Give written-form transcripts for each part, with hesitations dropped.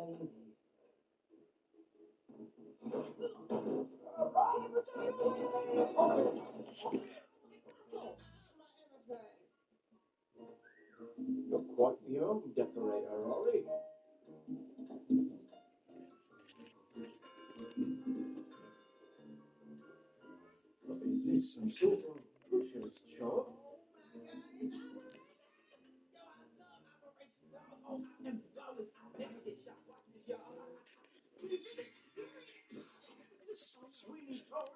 You're quite the home decorator, Ollie. Is this some sort of butcher's shop? Sweeney Todd.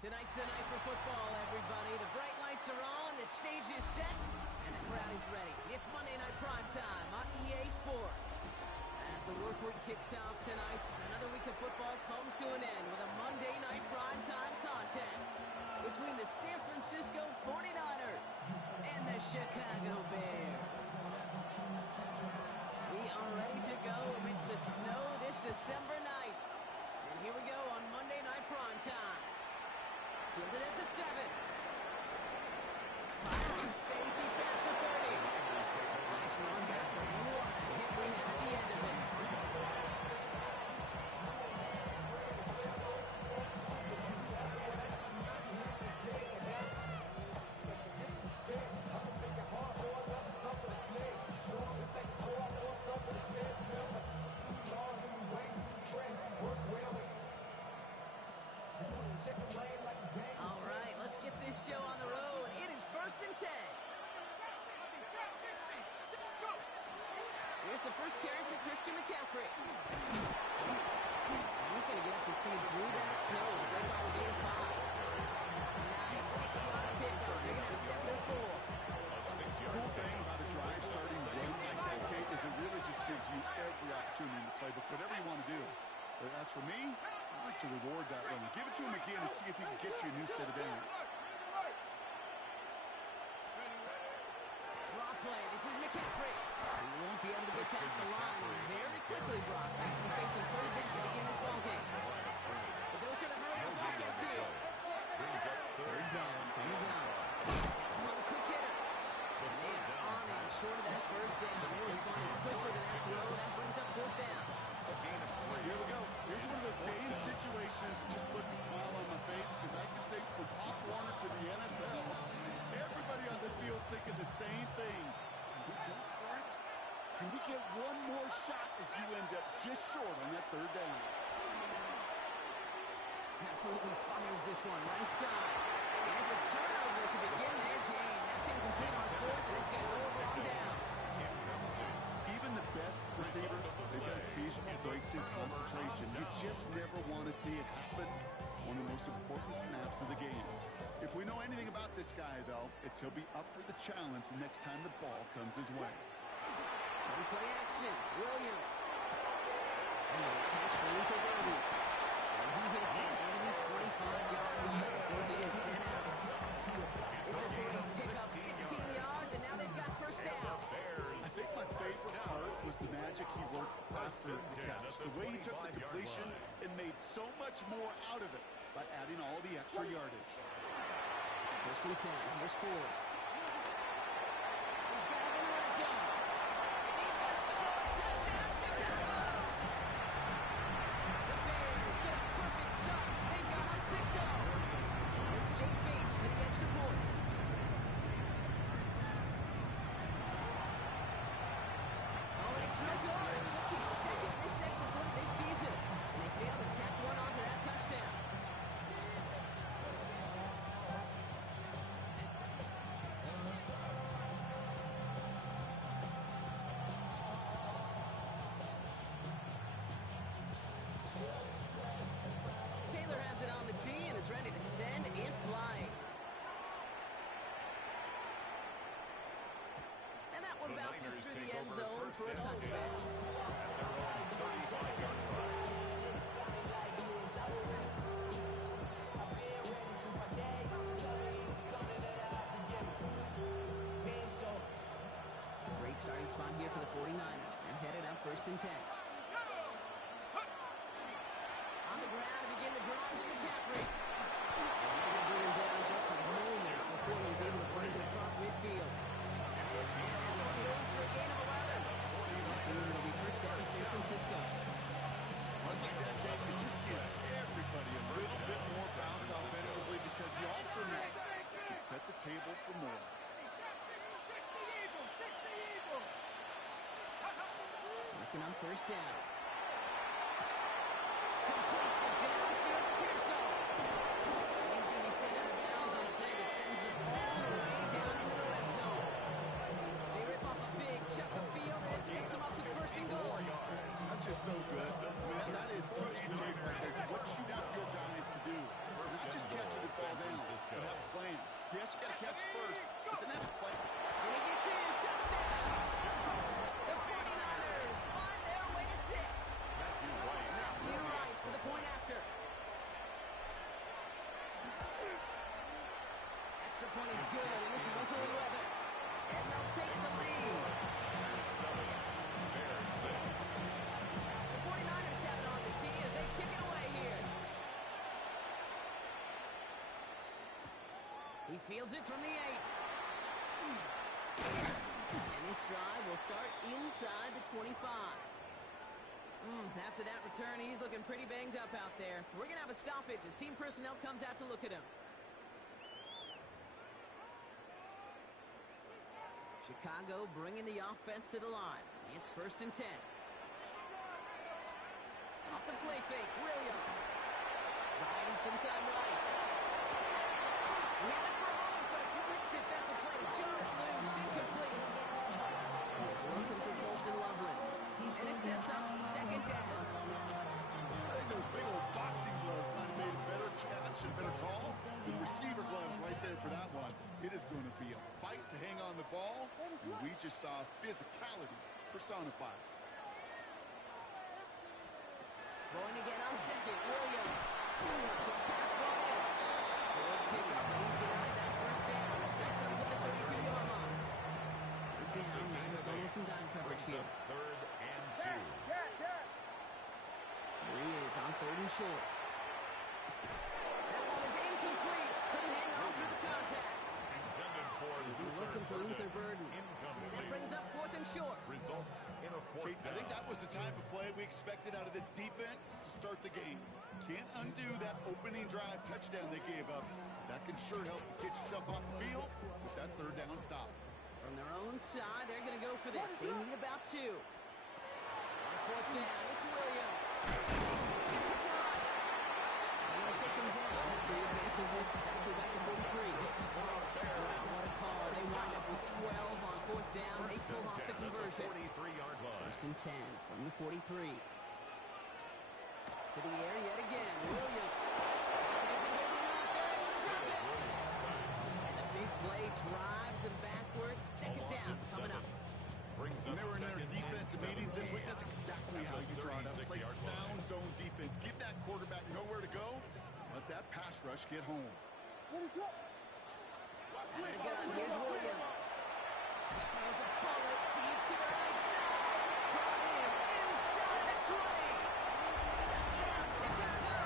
Tonight's the night for football, everybody. The bright lights are on, the stage is set, and the crowd is ready. It's Monday Night Primetime on EA Sports. As the work week kicks off tonight, another week of football comes to an end with a Monday Night Primetime contest between the San Francisco 49ers and the Chicago Bears. We are ready to go amidst the snow this December night. And here we go on Monday Night Primetime. Fielded at the 7. Fires some space, he's past the 30. Nice run back, but what a hit we had at the end of it. All right, let's get this show on the road. It is 1st and 10. Here's the first carry for Christian McCaffrey. He's going to get up to speed through that snow to break all the game 5. Nice 6-yard pickup. They're going to have 7 and 4. A 6-yard thing about a drive starting late like that, Kate, is it really just gives you every opportunity in the playbook, whatever you want to do. But as for me, I like to reward that run. Give it to him again and see if he can get you a new set of downs. Draw play. This is McCaffrey. He won't be able to get past the line. And very quickly, Brock, back to facing 3rd down to begin this ballgame. The dose of the hurry-up offense here. 3rd down from the gun. That's another quick hitter. And they are on and short of that 1st down. They responded quickly to that throw. That brings up 4th down. Here we go. Here's one of those game situations that just puts a smile on my face because I can think from Pop Warner to the NFL, everybody on the field thinking the same thing. Can we go for it? Can we get one more shot as you end up just short on that 3rd down? Absolutely fires this one right side. And it's a turnover to begin their game. That's incomplete on fourth, and it's going to go over on downs. Even the best receivers, they've got occasional breaks in concentration. You just never want to see it happen on the most important snaps of the game. If we know anything about this guy, though, it's he'll be up for the challenge the next time the ball comes his way. Play action, Williams. And a catch for Luther Burden. And he hits that enemy 25-yard line before he is sent out. It's a great pickup, 16 yards, and now they've got first down. I think my favorite part was the magic he worked after the catch. The way he took the completion and made so much more out of it by adding all the extra yardage. First and 10, here's Ford. He's got it in the red zone. And he's going to score. Touchdown, Chicago! The Bears get a perfect start. They've got up 6-0. It's Jake Bates for the extra point. Oh, and it's no good. Just his second missed extra point this season. And they failed to tack one onto that touchdown. Taylor has it on the tee and is ready to send and fly. And that one bounces through the end zone for a touchback. Great starting spot here for the 49ers. They're headed up first and 10. On the ground to begin the drive with McCaffrey. And they're going to bring him down just a moment before he's able to break it across midfield. And that one goes for a gain of 11. And it'll be first down San Francisco. Like that, it just gives everybody a little bit more bounce offensively because you also know you can set the table for more. Looking on first down. Completes it downfield to Pearson. And he's going to be sent out of bounds on a play that sends them all the way down into the red zone. They rip off a big chunk of field and it sets them up with first and goal. That's just so good. I mean, that is teaching tape records. What you want your guys to do. Not just catch it and fall down, but have a plan. Yes, you got to catch it first, but then have a plan. And he gets in. Touchdown. The 49ers find their way to 6. Matthew Rice for the point after. Extra point is good, and this is miserable weather. And they'll take the lead. The 49ers have it on the tee as they kick it away here. He fields it from the 8. And this drive will start inside the 25. After that return, he's looking pretty banged up out there. We're going to have a stoppage as team personnel comes out to look at him. Chicago bringing the offense to the line. It's first and 10. Off the play fake, Williams. Buying some time right. He had it for a moment, but a quick defensive play to jar it loose, incomplete. He's looking for Colston Loveland. And it sets up second down. I think those big old boxing gloves might have made a better catch and better call. The receiver gloves right there for that one. It is going to be a fight to hang on the ball, and we just saw physicality personified. Throwing again on second, Williams. So pass ball in. Good pickup, and he's denied that first down. Sack comes at the 32-yard line. Third down, Niners going with some dime coverage here. Third and 2. There he is on third and short. That one is incomplete. Couldn't hang on through the contact. Intended for He's looking for Luther Burden. That brings up fourth and short. Results in a fourth I think that was the type of play we expected out of this defense to start the game. Can't undo that opening drive touchdown they gave up. That can sure help to get yourself off the field with that third down stop. From their own side, they're going to go for this. They need about 2. On fourth down, it's Williams. Gets it to Rice. They're going to take the him down after he advances this after back to 43. Wow, what a call. They wind up with 12 on fourth down. They pull off the conversion. 43-yard line. First and 10 from the 43. To the air yet again. Williams. Isn't holding up. They're able to drop it. And the big play drives them backwards. Second down coming up. When they were in their defensive meetings this week, that's exactly how you draw it up. Play sound zone defense. Give that quarterback nowhere to go. Let that pass rush get home. Out of the gun, here's Williams. Throws a bullet deep to the right side. Brought in inside the 20. Touchdown, Chicago.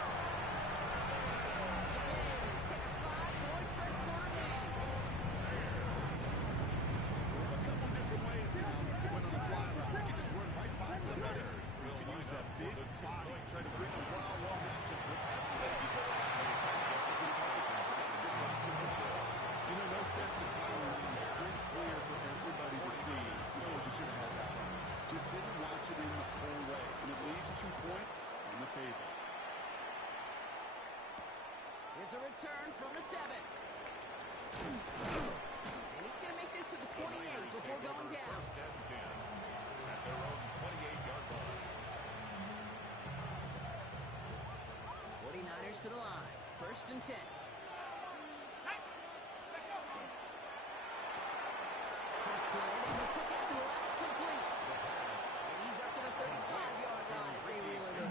The Bears take a 5-point first quarter lead. A couple different ways now. You can win on the fly route. You can just run right by somebody. You can use that big body, try to bring a one-on-one action. This is the target. You know, no sense of time. Pretty clear for everybody to see. You know, you should have had that one. Just didn't watch it in the whole way. And it leaves 2 points on the table. Here's a return from the 7. And he's going to make this to the 28 before going down. First and 10 at their own 28-yard line. 49ers to the line. First and 10. First play, they go quick out to the left, complete. And he's up to the 35-yard line as they reel it in.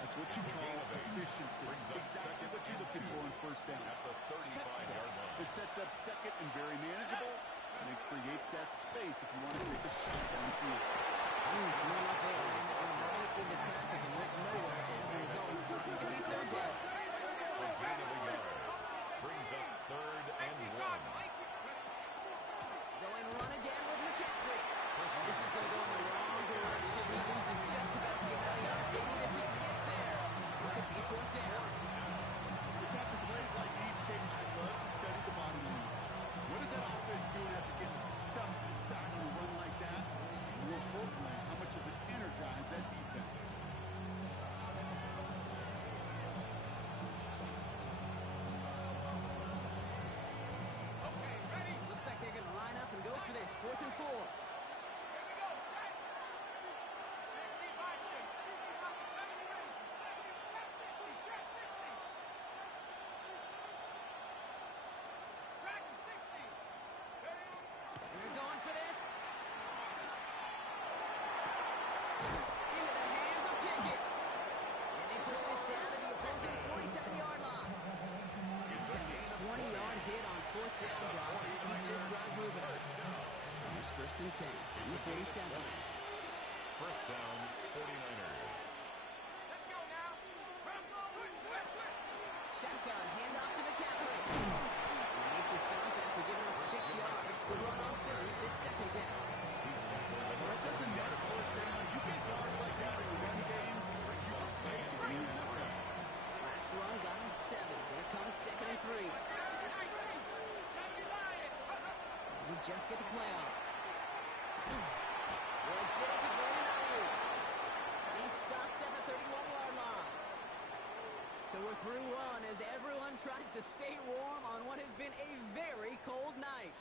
That's what you call efficiency. Exactly what you're looking for in first down. At the 35-yard line. It sets up second and very manageable, and it creates that space if you want to take a shot downfield. No luck there, and that went right into traffic and went nowhere as a result. It's going to be third down. A gain of a yard. Brings up third and 1. Going run again with McCaffrey. And this is going to go in the wrong direction. He loses just about the amount of yards they needed to get there. It's going to be fourth down. It's after plays like these, King, I love to study the body language. What is that offense doing after getting stuffed inside on a run like that? And more importantly, how much does it energize that defense? Looks like they're going to line up and go for this. 4th and 4. They're going for this. Into the hands of Pickett. And they push this down to the opposing 47-yard line. It's going to be a 20-yard hit on 4th down drop. And keeps this drive moving. Here's first and 10 from the 47. First down, 49ers. Shotgun, handoff to McCaffrey. They make the stop after giving up 6 yards. The run on first, it's second down. Well, it doesn't matter first down. You get yards like that in the run game, you are safe in the NFL. Last run got him 7. Here comes second and 3. You just get the play off. We'll get it to Brandon Ayuk. And he's stopped at the 31-yard line. So we're through one as everyone tries to stay warm on what has been a very cold night.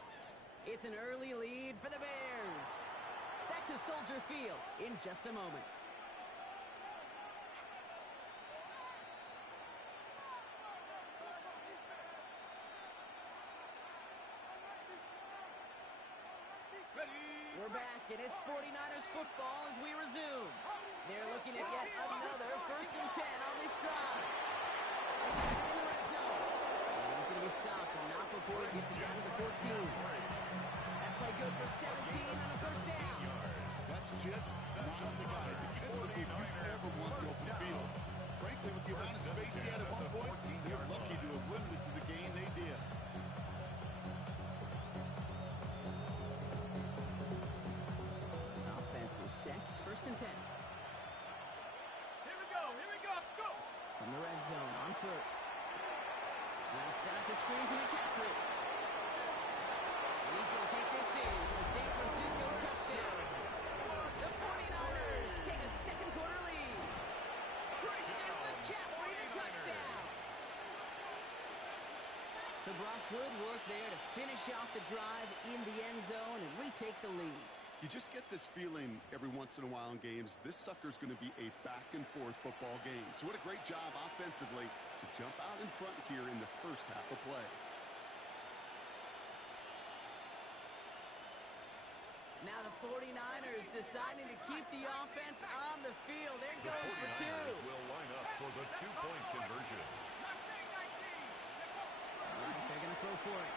It's an early lead for the Bears. Back to Soldier Field in just a moment. We're back, and it's 49ers football as we resume. They're looking at yet another first and 10 on this drive. He's in the red zone. And he's going to be stopped, but not before he gets it down to the 14. That play good for 17 on the first down. That's just not the guy defensively you ever want in the open field. Frankly, with the amount of space he had at one point, they're lucky to have limited to the game they did. Offense is set. First and 10. Here we go, go! From the red zone on first. Now set up the screen to McCaffrey. And he's going to take this in for the San Francisco touchdown. The 49ers take a second quarter lead. Christian McCaffrey, the touchdown. So, Brock, good work there to finish off the drive in the end zone and retake the lead. You just get this feeling every once in a while in games, this sucker's going to be a back-and-forth football game. So what a great job offensively to jump out in front here in the first half of play. Now the 49ers deciding to keep the offense on the field. They're going for two. The 49ers will line up for the two-point conversion. All right, they're going to throw for it.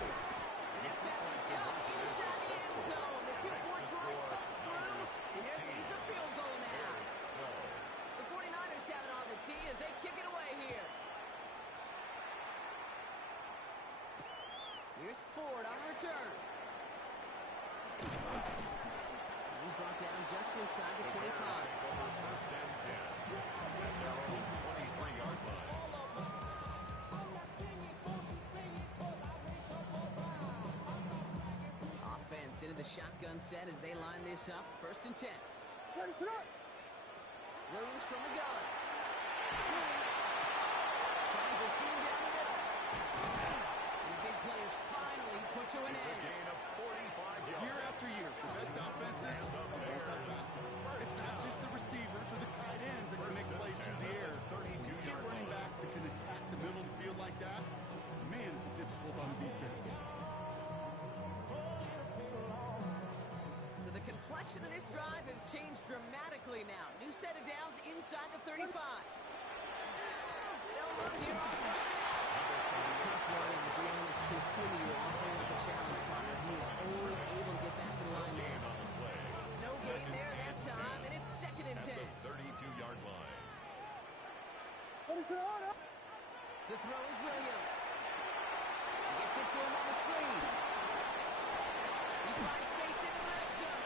And that pass is caught inside the end zone. The two-point try comes through, and there leads a field goal now. The 49ers have it on the tee as they kick it away here. Here's Ford on the return. He's brought down just inside the 25. First and 10 at their own 23-yard line. Offense into the shotgun set as they line this up. First and 10. Williams from the gun. Finds a seam down the middle. And the big play is finally put to an It's a end. gain of 45 yards. Year after year, the best offenses are multifaceted. It's not just the receivers or the tight ends that can make plays through the air. You get running backs that can attack the middle of the field like that. Man, is it difficult on defense. So the complexion of this drive has changed dramatically now. New set of downs inside the 35. They'll run here on first down. Tough running as the elements continue offering up a challenge partner. He is only able to get back to the line there. On the play. No gain there that time, and it's second and 10. At the 32-yard line. To throw is Williams. Gets it to him on the screen. He finds space into the red zone.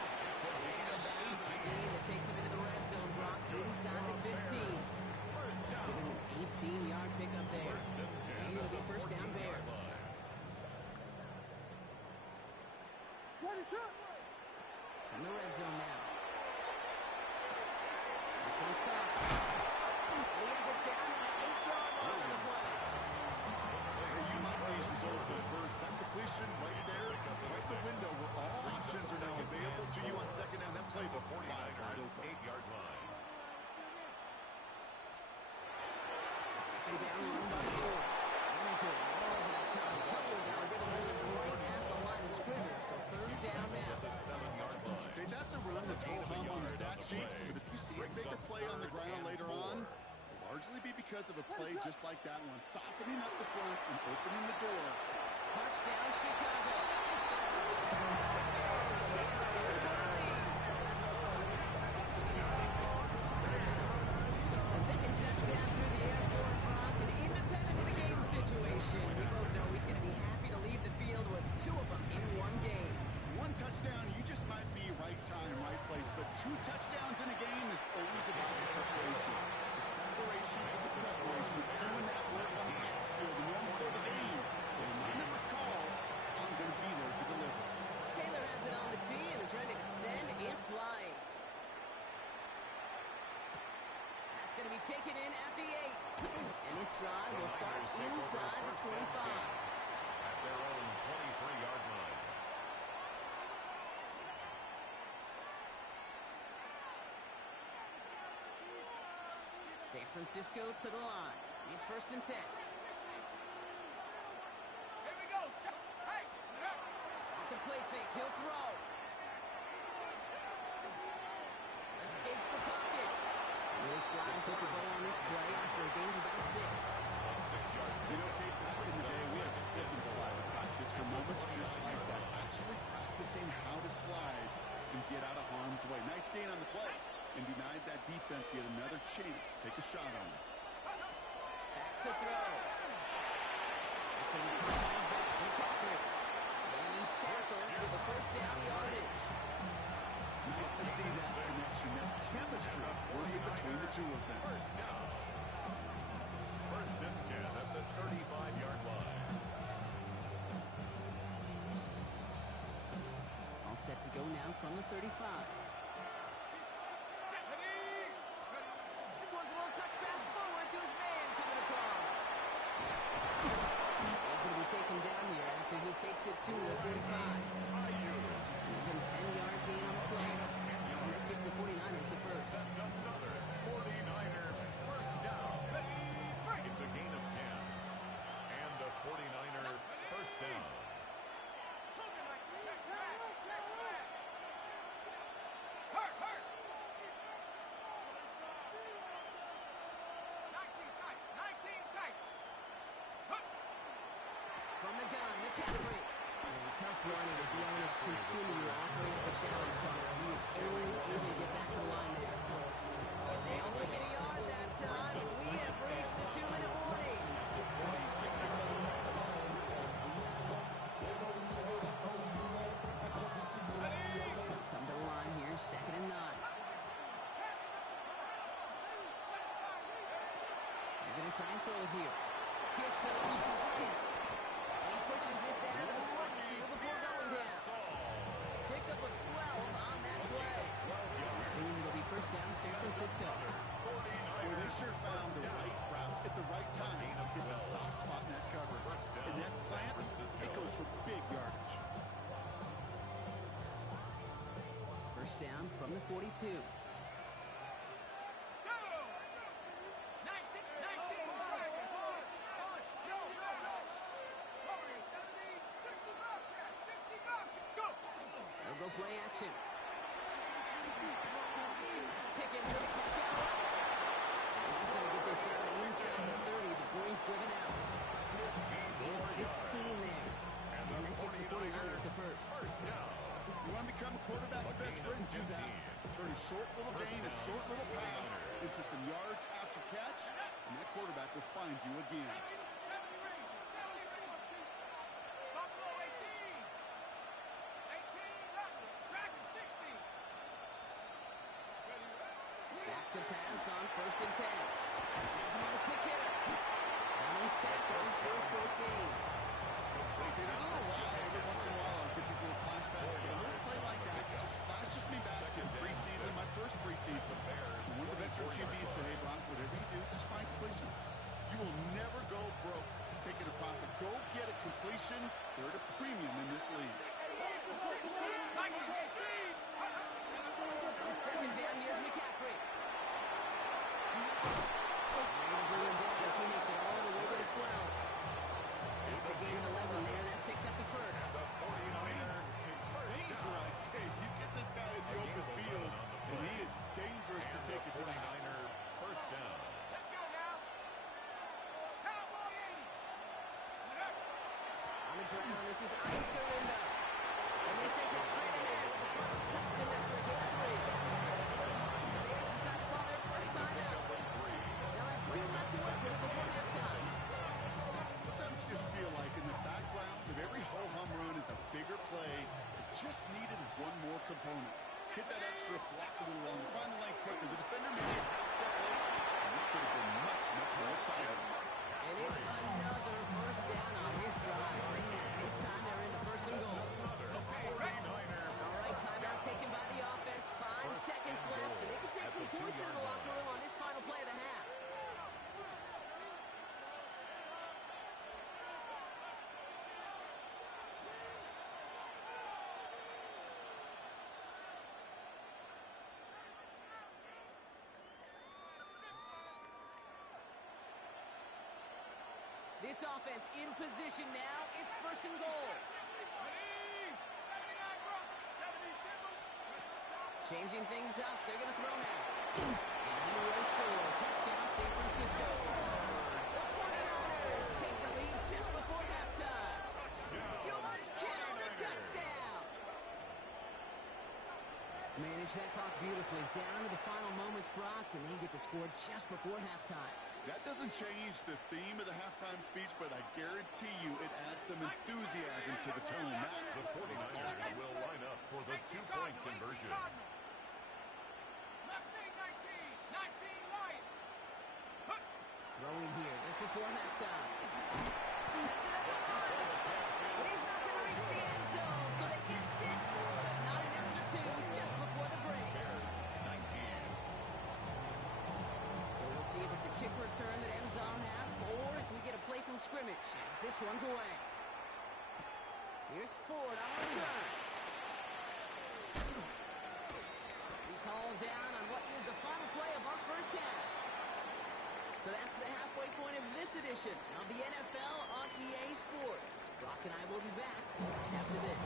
He's out of bounds on a gain that takes him into the red zone. Brock inside the 15. Give him an 18-yard pickup there. And it'll be first down Bears. In the red zone now. This one's caught. He has it down on an 8-yard line on the play. Hey, you like these results at first. That completion right there, right the window where all options are now available to you on second down. That playbook, 49ers 8-yard line. Second down, run by Ford. Ran into it all that time. A couple of guys able to hold it right at the line of scrimmage. So third down now. The 7-yard line. Okay, that's a run that's rolled home on the stat sheet, but if you see a bigger play on the ground later on, it'll largely be because of a play just like that one, softening up the front and opening the door. Touchdown, Chicago. Bears take a 7-point lead. A second touchdown through the air for Brock, and independent of the game situation, we both know he's going to be happy to leave the field with two of them in one game. One touchdown, you just might be right time, right place, but two touchdowns in a game is always about the preparation. The separation to the preparation, doing that work on the practice field, the one for the game. When my number's called, I'm going to be there to deliver. Taylor has it on the tee and is ready to send it flying. That's going to be taken in at the 8. And this drive will start inside the 25. At their own 23-yard line. San Francisco to the line. It's first and 10. Off the play fake, he'll throw. Escapes the pocket. Will slide puts a bow on this play after a gain of about 6. A 6-yard. You know, Kate, back in the day, we had to slip and slide practice for moments just like that. Actually practicing how to slide and get out of harm's way. Nice gain on the play. And denied that defense yet another chance to take a shot on him. Back to throw. That's when he comes back. McCaffrey. And he's tackled for the first down yardage. Nice to see that connection, that chemistry working between the two of them. First down. First and 10 at the 35-yard line. All set to go now from the 35. This one's a little touch pass forward to his man coming across. He's going to be take him down here after he takes it to the 45. Even 10-yard gain on the play. And that gives the 49ers the first. That's another 49er first down. It's a gain of 10. And a 49er first down. From the gun, McCaffrey. And tough running as the elements continue offering up a challenge partner. He is only able to get back to the line there. They only get a yard that time, and we have reached the 2-minute warning. Come to the line here, 2nd and 9. They're going to try and throw it here. Pearson on the slant. He pushes this down to the 42 before going down. Pickup of 12 on that play. And that means it'll be first down San Francisco. Well, they sure found the right route at the right time to hit the soft spot in that coverage. And that slant, it goes for big yardage. First down from the 42. They'll go play action. That's Pickens with a catch out right. He's going to get this down inside the 30 before he's driven out. Gain 15 there. And that gives the 49ers the first. You want to become a quarterback's best friend? Do that. Turn a short little gain, a short little pass into some yards after catch, and that quarterback will find you again. Back to pass on 1st and 10. Has him on a quick hitter. And he's tackled for a short gain. I don't know why every once in a while I get these little flashbacks, but a little play like that just flashes me back to preseason, my first preseason. One of the veteran QBs said, hey, Brock, whatever you do, just find completions. You will never go broke taking a profit. Go get a completion. They're at a premium in this league. On 2nd down, here's McCaffrey. Ready to bring him down as he makes it all the way to the 12. It's a gain of 11 there. That picks up the first. Danger, I say. You get this guy in the open field, and he is dangerous to take it to the house. First down. Let's go now. Cowboy 80. On the ground, this is Isaac Garinda. And he sends it straight ahead. The front stops him after a gain of 3. The Bears decide to call their first time out. They'll have 2 left to work with before halftime. Sometimes you just feel like in the background of every ho-hum run is a bigger play. It just needed one more component. Hit that extra block a little longer. Find the lane quicker. The defender made it half step late. And this could have been much, much more exciting. And it's another first down on this drive. This time they're into 1st and goal. All right, timeout taken by the offense. 5 seconds left, and they can take some points into the locker room on this final play of the half. This offense in position now. It's 1st and goal. Changing things up. They're going to throw now. And he will score. Touchdown, San Francisco. The 49ers take the lead just before halftime. George Kittle, the touchdown. Manage that clock beautifully. Down to the final moments, Brock, and they get the score just before halftime. That doesn't change the theme of the halftime speech, but I guarantee you it adds some enthusiasm to the tone. The 49ers will line up for the 2-point conversion. Throwing here just before halftime. That's another one. But he's not going to reach the end zone, so they get 6, but not an extra 2 just before the break. So we'll see if it's a kick return that ends on half, or if we get a play from scrimmage as this one's away. Here's Ford on the return. He's hauled down on what is the final play of our first half. So that's the halfway point of this edition of the NFL on EA Sports. Brock and I will be back right after this.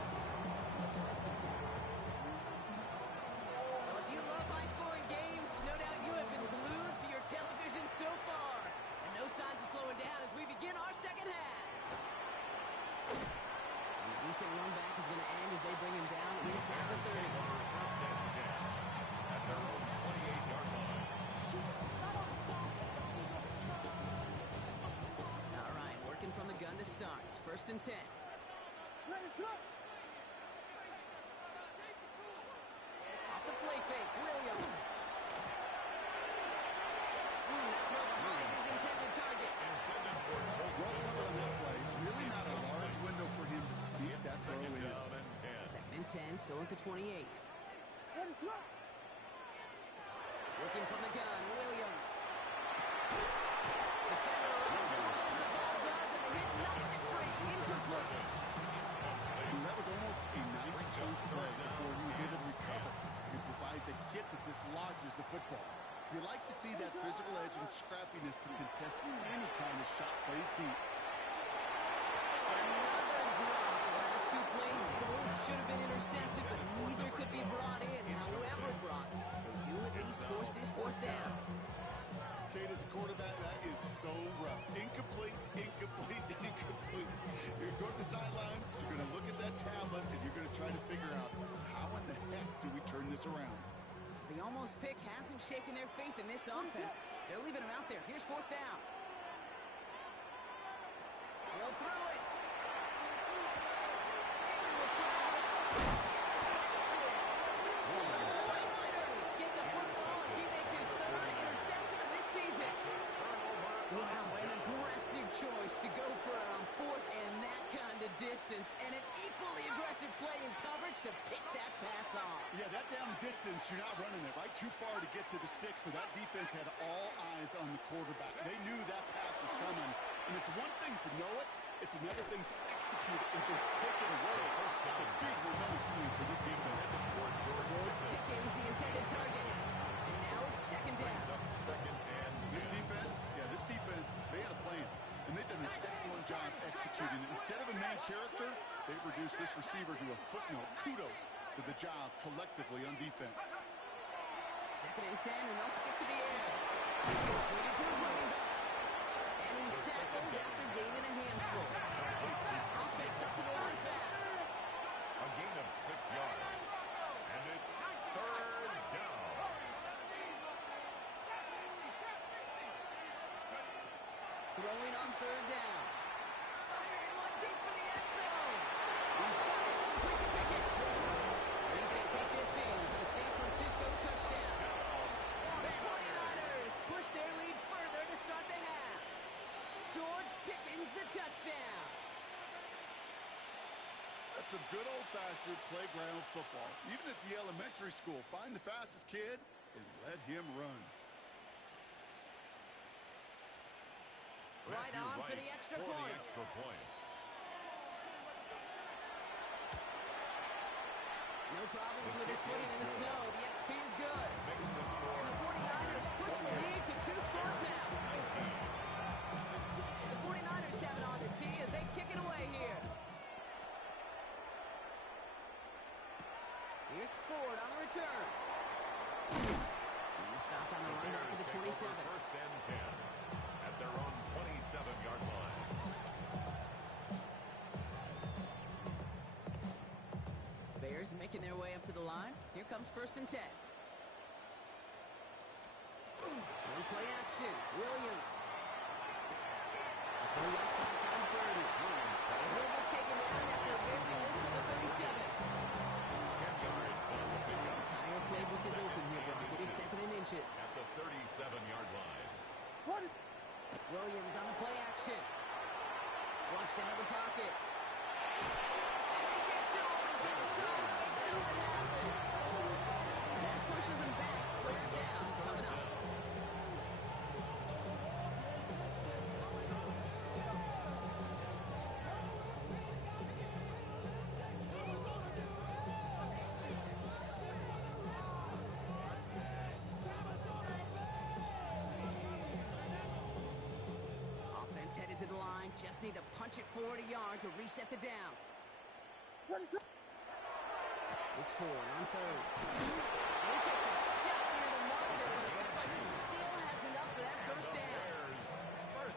Well, if you love high-scoring games, no doubt you have been glued to your television so far. And no signs of slowing down as we begin our second half. A decent run back is going to end as they bring him down inside the 30. First and 10 at their own 28-yard line. All right, working from the gun to start. First and 10. Off the play fake, Williams. Not throw behind his intended target. Intended for close Well covered on that play. Really not a large window for him to sneak that throw second in. down and 10. Second and 10, still at the 28. Working from the gun, Williams. Defender arrives as the ball does, and the hit knocks it free. Incomplete. That was almost a nice chunk play before he was able to recover and provide the hit that dislodges the football. You like to see that physical edge and scrappiness to contest any kind of shot plays deep. Another drop. The last two plays both should have been intercepted, but neither could be brought in. However, Brock, they do at least force this fourth down. Kate, as a quarterback, that is so rough. Incomplete, incomplete, incomplete. You're going to the sidelines, you're going to look at that tablet, and you're going to try to figure out how in the heck do we turn this around. The almost pick hasn't shaken their faith in this offense. They're leaving him out there. Here's fourth down. He'll throw it. Into a crowd. Intercepted. The 49ers get the football as he makes his third interception of this season. Wow, an aggressive choice to go for it on fourth and that kind of distance. And an equally aggressive play in coverage to pick that pass off. Yeah, that down the distance, you're not running it, right? Too far to get to the stick, so that defense had all eyes on the quarterback. They knew that pass was coming, and it's one thing to know it, it's another thing to execute it and to take it away. It's a big momentum swing for this defense. George Pickens, the intended target. And now it's second down. Second and This defense, they had a plan, and they've done an excellent job executing it. Instead of a main character, they've reduced this receiver to a footnote. Kudos to the job collectively on defense. Second and 10, and they'll stick to the air. Completed to his running back. And he's tackled after gaining a handful. Offense up to the line fast. a gain of 6 yards. And it's third down. Throwing on third down. Firing one deep for the end zone. He's got it, complete to Pickens. And he's going to take this in for the San Francisco touchdown. The 49ers push their lead further to start the half. George Pickens, the touchdown. That's some good old-fashioned playground football. Even at the elementary school, find the fastest kid and let him run. Right on for the extra point. No problems with his footing in the snow. The XP is good. And the 49ers push the lead to 2 scores now. The 49ers have it on the tee as they kick it away here. Here's Ford on the return. He stopped on the run back at the 27. First and 10 at their own 27-yard line. Bears making their way up to the line. Here comes first and 10. One play action. Williams. The outside finds Birdie. He'll be taken down after advancing this to the 37. 10 yards on the pickup. Entire playbook is open here, Brock. It is second and inches. At the 37-yard line. Williams on the play action. Flushed out of the pocket. And they get to him as he was trying to make sure it happened. That pushes him back. Third down coming up. Just need to punch it forward a yard to reset the downs. It's forward on third. And he takes a shot near the marker, but it looks like he still has enough for that first down.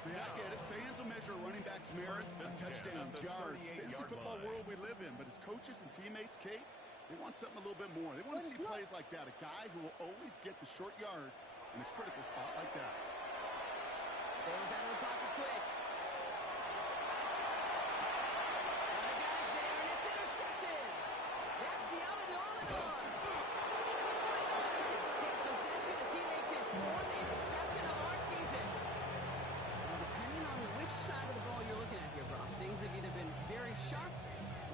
Yeah, I get it. Fans will measure a running back's merits on touchdowns, yards, fantasy football world we live in. But as coaches and teammates, Kate, they want something a little bit more. They want to see plays like that. A guy who will always get the short yards in a critical spot like that. Goes out of the pocket quick. And the guy's there, and it's intercepted. That's Diamador. Take possession as he makes his fourth interception of our season. Now, depending on which side of the ball you're looking at here, Brock, things have either been very sharp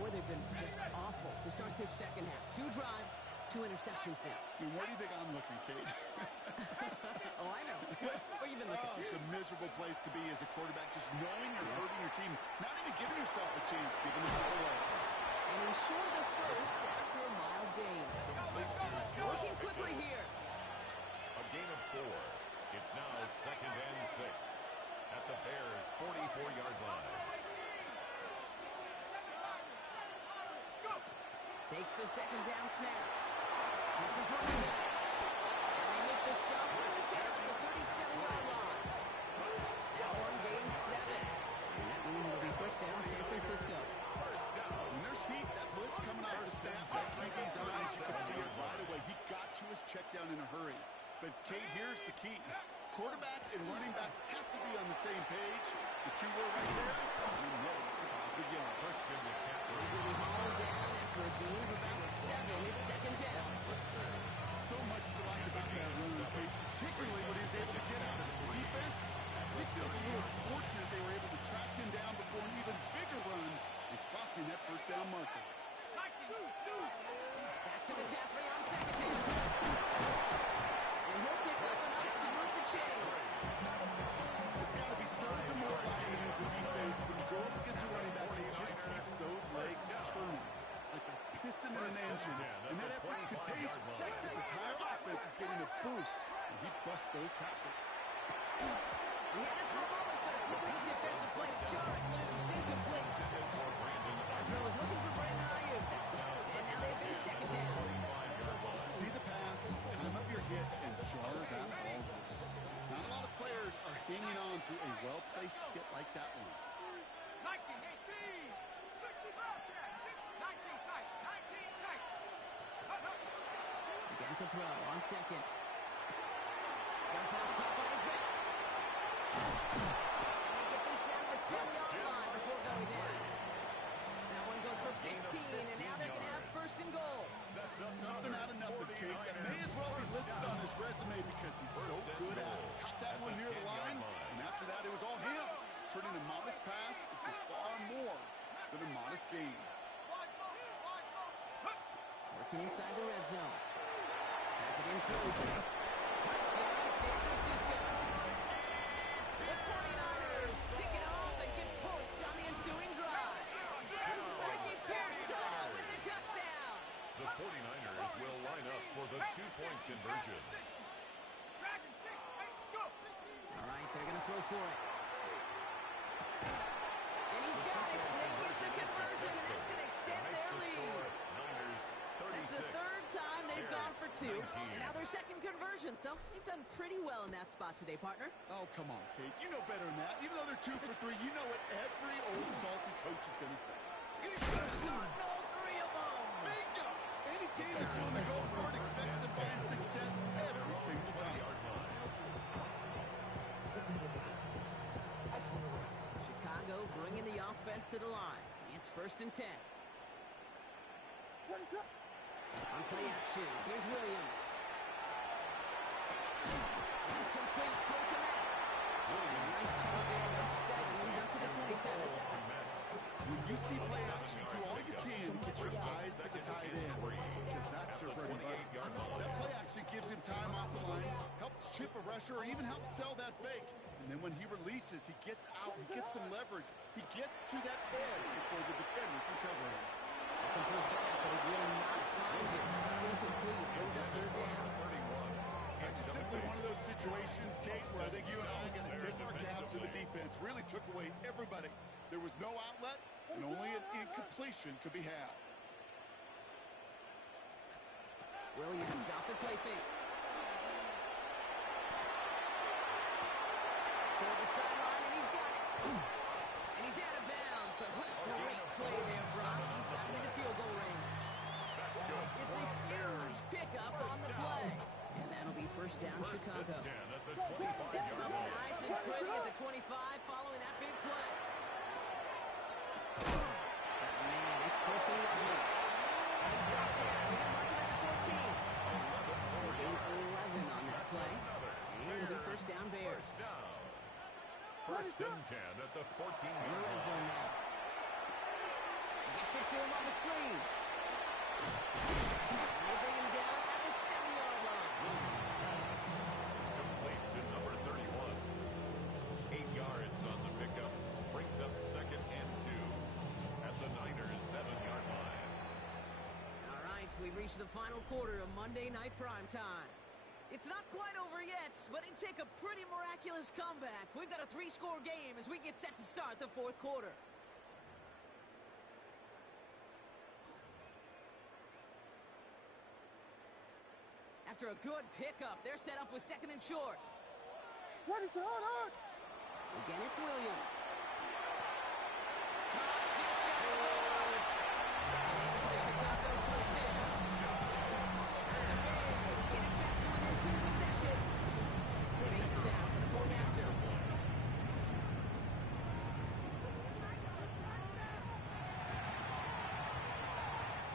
or they've been just awful to start this second half. 2 drives, 2 interceptions now. I mean, where do you think I'm looking, Kate? Oh, I know. Where you been looking? It's a miserable place to be as a quarterback, just knowing you're hurting your team, not even giving yourself a chance, giving the ball away. And he's short of the first after a mild gain. Working quickly here. A gain of 4. It's now 2nd and 6 at the Bears' 44-yard line. Takes the second down snap. Hits his running back. And they make the stop with the center at the 37-yard line. Now on gain 7. And that means it'll be first down San Francisco. When there's heat, that blitz coming off the snap, that QB's eyes, you can see it right away. He got to his check down in a hurry. But, Kate, here's the key. Quarterback and running back have to be on the same page. The 2 were right there. You know it's a positive yard. He's going to be hauled down after a gain of about 7. It's second down. So much to like about that run, Kate, particularly when he's able to get out of it. The defense, it feels a little fortunate they were able to track him down before an even bigger run and crossing that first down marker. Back to McCaffrey on second down. And he'll pick up enough to move the chains. It's got to be so demoralizing as a defense when you go up against a running back who just keeps those legs churning like a piston in an engine. And that effort's contagious. This entire offense is getting a boost, and he busts those tackles. He had it for a moment, but a complete defensive play to jar it loose, incomplete. That throw was looking for Brandon Ayuk. And now they've got a second down. See the pass, time up your hit, and jar that ball loose. Not a lot of players are hanging on to a well-placed hit like that one. 19, 18, 60 Bobcat, 19 tight, 19 tight. Again to throw on second. Jump off, caught by his back. And they get this down to the 10-yard line before going down. That one goes for 15, and now they're going to have first and goal. Something out of nothing, Kate. That may as well be listed on his resume because he's so good at it. Caught that one near the line, and after that it was all him. Turning a modest pass into far more than a modest gain. Working inside the red zone. Has it in close. Touchdown, San Francisco. The 49ers kick it off and get points on the ensuing drive. Ricky Pearsall with the touchdown. The 49ers will line up for the 2-point conversion. Dragon 6, 8, go. All right, they're going to throw for it. And he's got it. They get the conversion, and that's going to extend their lead. That's the 3rd time they've gone for 2, and now their 2nd conversion. So they've done pretty well in that spot today, partner. Oh, come on, Kate. You know better than that. Even though they're 2 for 3, you know what every old salty coach is going to say. You should have gotten all 3 of them. Bingo! Any team that's willing to go for it expects to find success every single time. Chicago bringing the offense to the line. It's 1st and 10. On play action, here's Williams. It's complete for Komet. Nice job there on 7. He's up to the 27. When you see play action, do all you can to get your eyes to the tight end, because that's their bread and butter. That play action gives him time off the line, helps chip a rusher, or even helps sell that fake. And then when he releases, he gets out, he gets some leverage. He gets to that edge before the defender can cover him. Looking for his back, but he will not find it. It's incomplete. Brings up 3rd down. That's just simply one of those situations situations, Kate, where I think you and I are going to tip our cap to the defense. Really took away everybody. There was no outlet, and only an incompletion could be had. Williams off the play fake. Toward the sideline, and he's got it. And he's out of bounds, but what a great play there, Brock. He's got him in the field goal range. It's a huge pickup on the play. And that'll be first down, Chicago. Sets him up nice and pretty at the 25 following that big play. Man, it's close to 11. And he's brought down. We can mark him at the 14. Gain 11 on that play. And it'll be first down, Bears. First and 10 at the 14. In the red zone now. Gets it to him on the screen. And they bring him down at the 7-yard line. Complete to number 31. 8 yards on the pickup. Brings up second and 2 at the Niners' 7-yard line. All right, we've reached the final quarter of Monday Night Primetime. It's not quite over yet, but it'd take a pretty miraculous comeback. We've got a 3-score game as we get set to start the fourth quarter. After a good pickup, they're set up with second and short. What is on? Again, it's Williams. Caught just shy of the goal. And for the Chicago touchdown. The Bears get it back to within 2 possessions. With 8 snap for the point after.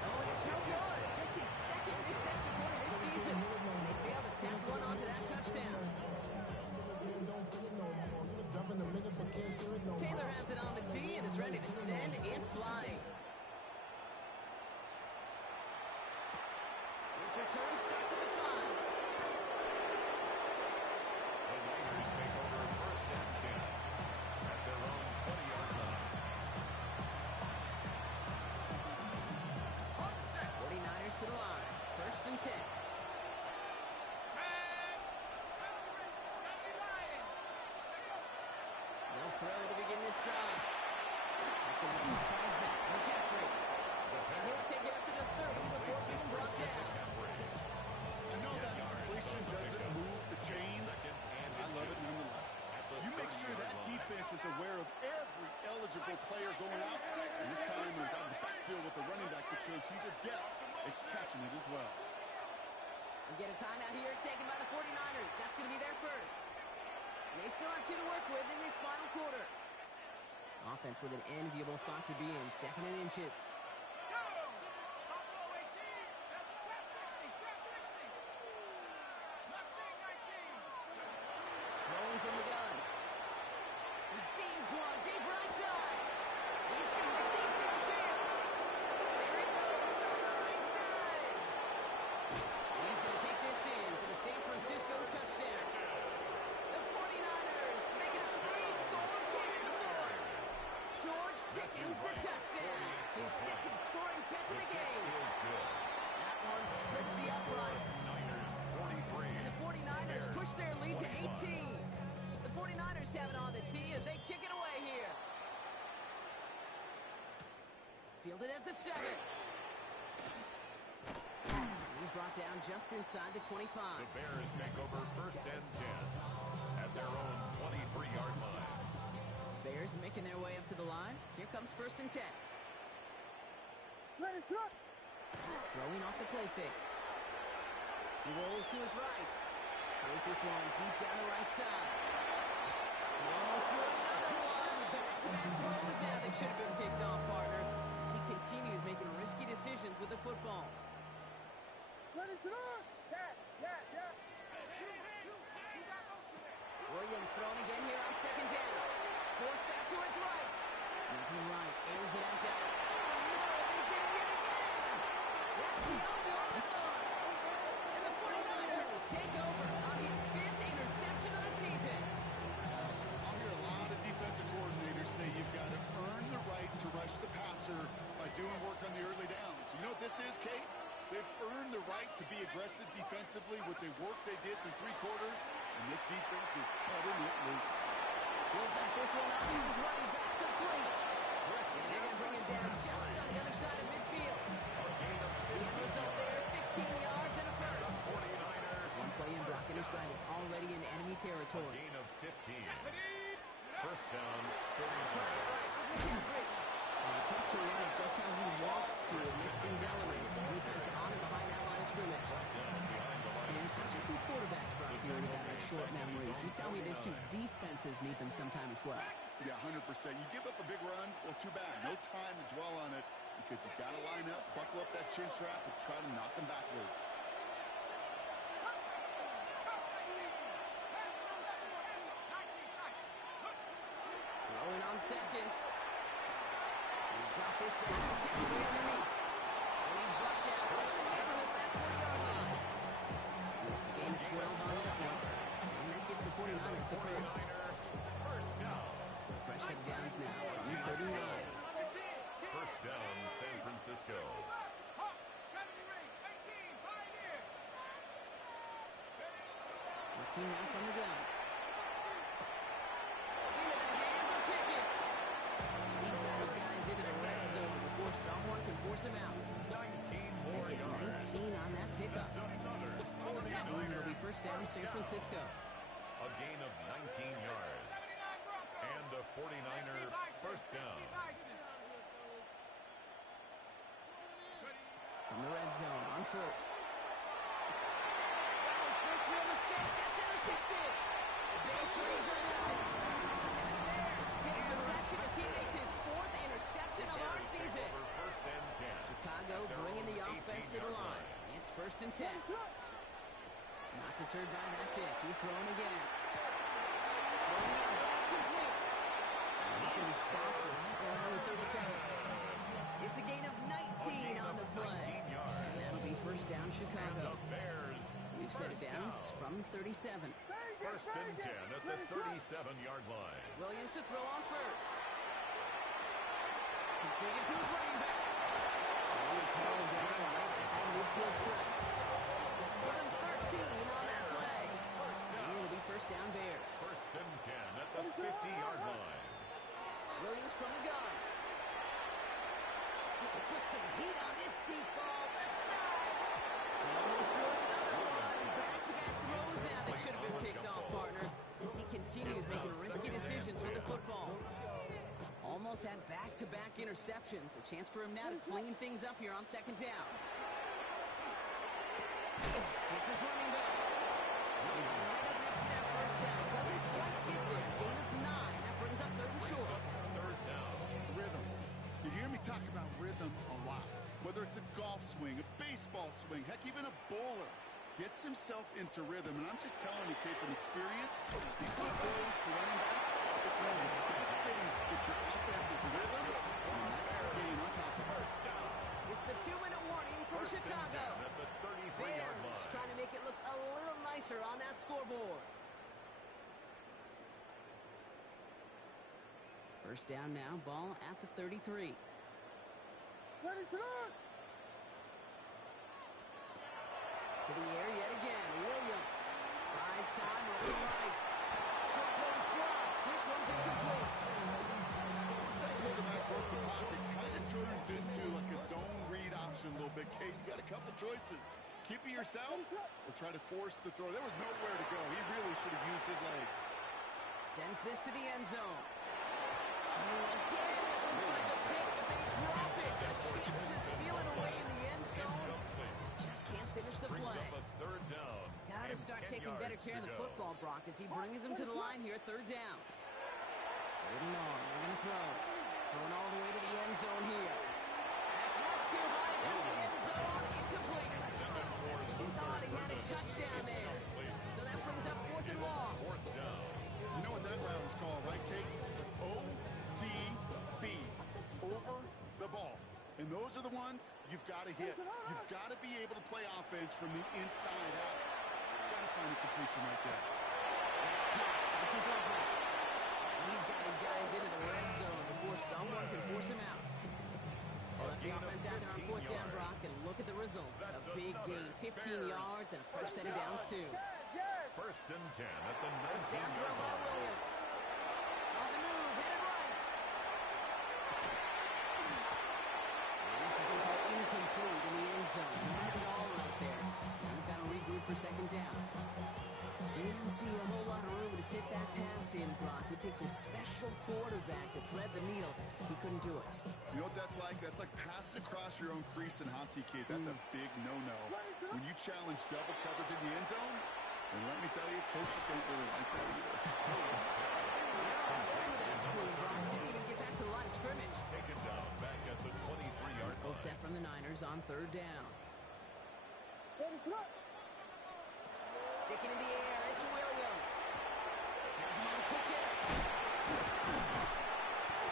Oh, and it's no good. Just his second missed extra point of this season. And they failed to tap one onto that touchdown. Taylor has it on the tee and is ready to send it flying. His return starts at the 5. The Niners take over first and 10 at their own 20-yard line. 49ers to the line. First and 10. They'll throw to begin this drive. That's when the prize back. McCaffrey. And he'll take it up to the 30 before being brought down. I know that completion doesn't move the chains. I love it nonetheless. You make sure that defense is aware of every eligible player going out. And this time he was out of the backfield with the running back that shows he's adept at catching it as well. We get a timeout here taken by the 49ers. That's going to be their first. And they still have 2 to work with in this final quarter. Offense with an enviable spot to be in. Second and inches. Throwing from the gun. He beams one deep right side. He's got it deep downfield. There he goes on the right side. And he's going to take this in for the San Francisco touchdown. The 49ers make it a 3-score game in the fourth. George Pickens the touchdown. His second scoring catch of the game. That one splits the uprights. And the 49ers push their lead to 18. The 49ers have it on the tee as they kick it away here. Fielded at the 7. He's brought down just inside the 25. The Bears take over first and 10 at their own 23-yard line. Bears making their way up to the line. Here comes first and 10. Throwing off the play fake. He rolls to his right. Throws this one deep down the right side. He almost threw another one. Back-to-back throws now that should have been picked off, partner. As he continues making risky decisions with the football. Williams throwing again here on second down. Forced back to his right. Moving right, airs it out down. Oh, no, they get him yet again. That's the Oregon. And the 49ers take over on his 5th interception of the season. I'll hear a lot of defensive coordinators say you've got to earn the right to rush the passer by doing work on the early downs. You know what this is, Kate? They've earned the right to be aggressive defensively with the work they did through 3 quarters, and this defense is cutting it loose. He'll duck this one up to his running back, complete. And they're going to bring him down just on the other side of midfield. The end result there, 15 yards and a first. 49er. One play in Brock and his drive is already in enemy territory. Gain of 15. First down, That's 49. right with McCaffrey. Tough to run it just how he wants to amidst these elements. Defense on and behind that line of scrimmage. And it's not just some quarterbacks, Brock, here that have short memories. You tell me these two defenses need them sometime as well. Yeah, 100%. You give up a big run, well, too bad. No time to dwell on it because you got to line up, buckle up that chin strap, and try to knock them backwards. Throwing on seconds. Drop this down. McCaffrey underneath. And he's brought down right in the neighborhood for that 40-yard line. It's a gain of 12 on that one. And that gives the 49ers the first. First down. So fresh set of downs now from 39. First down, San Francisco. Working now from the gun. Into the hands of Pickens. He's got his guys into the red zone before someone can force him out. 19 more yards. 19 on that pickup. Another And it'll 49er. be first down San Francisco. A gain of 19 yards. And a 49er first down. From the red zone on first. That was first real mistake. That's intercepted. Zay Frazier has it. And the Bears take possession as he makes his 4th interception of our season. Over first and 10. Chicago bringing the offense to the line. It's first and 10. Not deterred by that pick. He's throwing again. Throwing out back complete. And he's going to be stopped right around the 37. It's a gain of 19 on the play. 19 yards. And that'll be first down And Chicago. the Bears. We've set it first down down. from 37. First and 10 at the 37-yard line. Williams to throw on first. Completed to his running back. And he is hauled down right at that midfield stripe. More than 13 on that play. And it'll be first down Bears. First and 10 at the 50-yard line. Williams from the gun. He can put some heat on this deep ball. Left side. He almost threw another one. Back-to-back throws now that should have been picked off, partner. As he continues making risky decisions with the football. Almost had back-to-back interceptions. A chance for him now to clean things up here on second down. It's his running back. He's right up next to that first down. Doesn't quite get there. Gain of 9. That brings up third and short. Third down. Rhythm. You hear me talk about rhythm a lot. Whether it's a golf swing, a baseball swing, heck, even a bowler gets himself into rhythm. And I'm just telling you, Kate, from experience, these little throws to running backs, it's one of the best things to get your offense into rhythm. And that's the game on top of it. First down. It's the 2-minute warning from First and 10 Chicago. at the 33-yard Bears line. trying to make it look a little nicer on that scoreboard. First down now, ball at the 33. To the air yet again, Williams. Buys time over the right. Short throws drops. This one's incomplete. Once that quarterback broke the pocket, kind of turns into like a zone read option a little bit. Kate, you got a couple choices. Keep it yourself or try to force the throw. There was nowhere to go. He really should have used his legs. Sends this to the end zone. Again, it looks like a pick, but they drop it. A chance to steal it away in the end zone. Just can't finish the Brings play. up a third down. Got to and start 10 taking better yards care of to the go. football, Brock, as he brings him to the line here, third down. Third and long, they're going to throw. Throwing all the way to the end zone here. That's much too high down the end zone. Incomplete. He thought he had a touchdown there. So that brings up fourth and long. Fourth down. You know what that route is called, right, Kate? ODB. Over the ball. And those are the ones you've got to hit. You've got to be able to play offense from the inside out. You've got to find a completion right there. That's Cox. This is lovely. He's got his guys into the red zone before someone can force him out. A Left the offense out there on 4th down, Brock, and look at the results. A big gain, 15 yards, and a fresh set of downs, too. First and 10 at the First down 19-yard throw by line. Williams. On the move, headed right. And this is going to go incomplete in the end zone. You had it all right there. You've got to regroup for second down. Didn't see a whole lot of room to fit that pass in, Brock. It takes a special quarterback to thread the needle. He couldn't do it. You know what that's like? That's like passing across your own crease in hockey, kid. That's a big no-no. When you challenge double coverage in the end zone, and let me tell you, coaches don't really like that either. Over that screen, Brock. Didn't even get back to the line of scrimmage. Taken down back at the 23-yard Full line. set from the Niners on 3rd down. Sticking in the air, it's Williams. Has him on the quick hitter.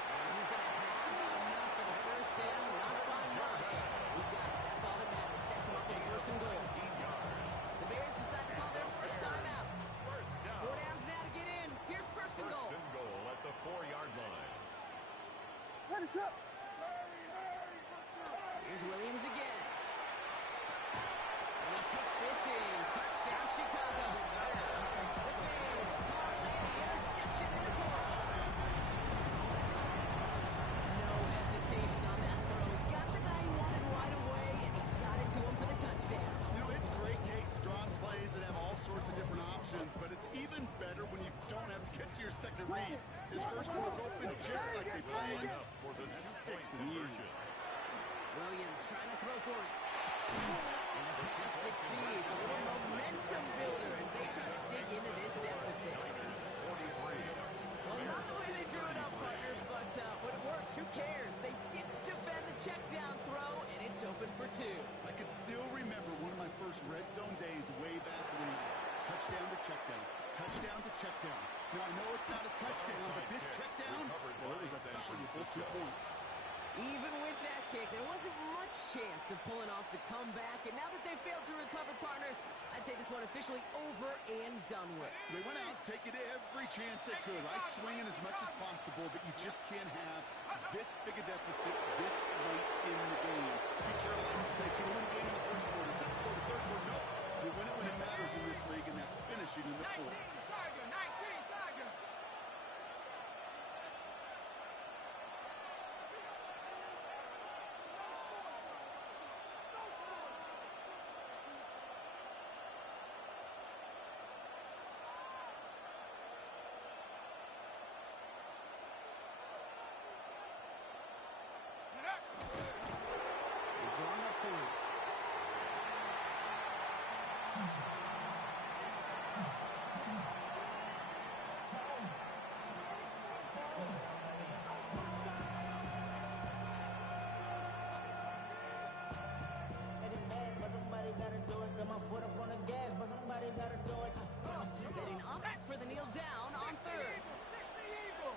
And he's going to have enough for the first down, not by much. We got it. That's all that matters. Sets him up with 1st and goal. 18 yards. The Bears decide to call their first timeout. First down. 4 downs now to get in. Here's 1st and goal. First and goal at the 4-yard line. Here's Williams again. And he takes this in. Touchdown, Chicago. The Bears parlay the interception into points. No hesitation on that throw. He got the guy he wanted right away, and he got it to him for the touchdown. You know, it's great, Kate, to draw plays and have all sorts of different options, but it's even better when you don't have to get to your second read. His first one broke open just like they planned. That's 6 in the end. Williams trying to throw for it. And the pass succeeds. A little momentum builder as they try to dig into this deficit. Well, not the way they drew it up, partner, but when it works, who cares? They didn't defend the check down throw, and it's open for 2. I can still remember one of my first red zone days way back when touchdown to check down, touchdown to check down. Now, I know it's not a touchdown, but this check down, well, it was a valuable 2 points. Even with that kick, there wasn't much chance of pulling off the comeback, and now that they failed to recover, partner, I'd say this one officially over and done with. They went out taking every chance they could, right? Swinging as much as possible, but you just can't have this big a deficit this late in the game. Pete Carroll likes to say, can you win a game in the first quarter, second quarter, third quarter? No. You win it when it matters in this league, and that's finishing in the fourth. 19 Tiger. They're drawing up 4. Setting up for the kneel down on 3rd. 60 Eagle.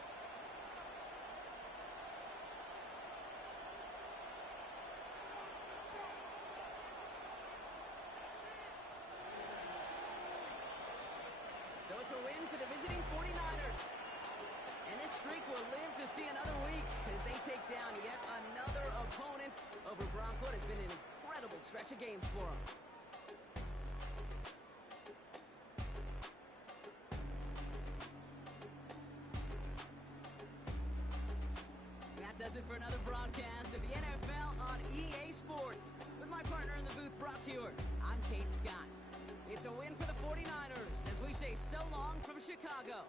So it's a win for the visiting 49ers. And this streak will live to see another week as they take down yet another opponent over Brock. What has been an incredible stretch of games for them. That does it for another broadcast of the NFL on EA Sports. With my partner in the booth, Brock Hewer, I'm Kate Scott. It's a win for the 49ers as we say so long from Chicago.